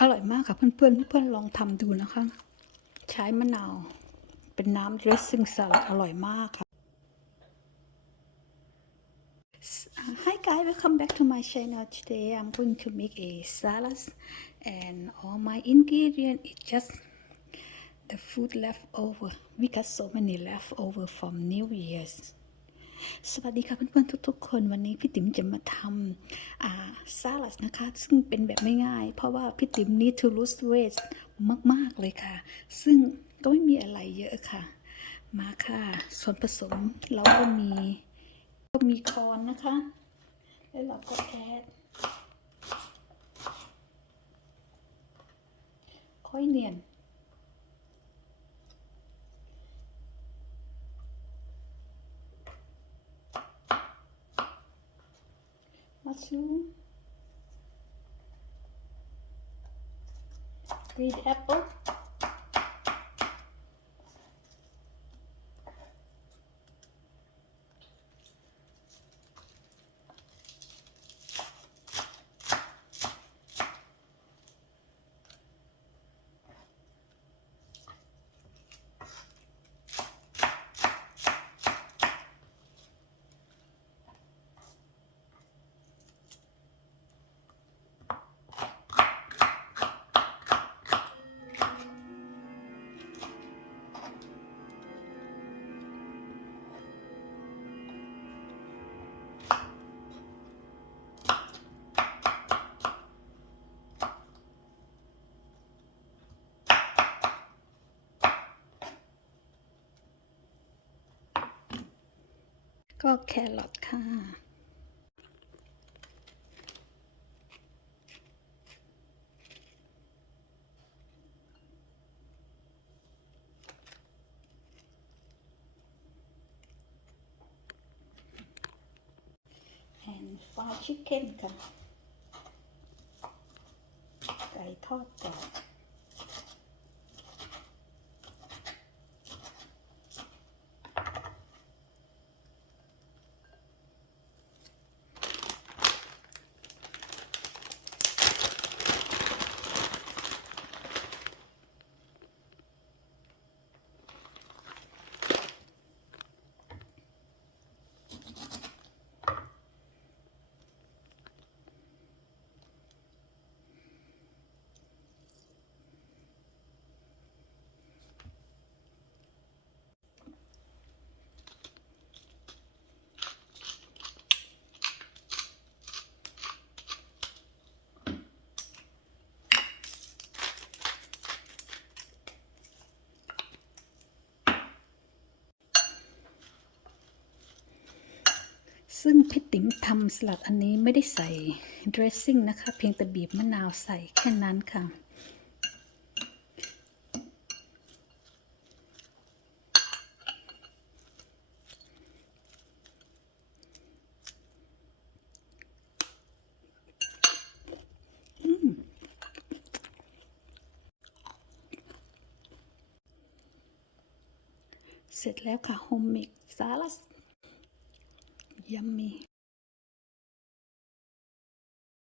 อร่อยมากค่ะเพื่อนลองทำดูนะคะใช้มะนาวเป็นน้ำ dressing salad อร่อยมากค่ะ Hi guys, welcome back to my channel. Today I'm going to make a salad and all my ingredient is just the food left over. We got so many leftover from New Year's. สวัสดีค่ะเพื่อนๆทุกๆคนวันนี้พี่ติ๋มจะมาทำซาลัดนะคะซึ่งเป็นแบบไม่ง่ายเพราะว่าพี่ติ๋ม need to lose weight มากๆเลยค่ะซึ่งก็ไม่มีอะไรเยอะค่ะมาค่ะส่วนผสมเราก็มีคอนนะคะแล้วเราก็แอดอ้อยเนียนมัชรูมกรีนแอปเปิ้ลก็แครอทค่ะand fried chicken ค่ะไก่ทอดก่อนซึ่งพี่ติ๋มทำสลัดอันนี้ไม่ได้ใส่ dressing นะคะเพียงแต่บีบมะนาวใส่แค่นั้นค่ะเสร็จแล้วค่ะ homemade salad yummy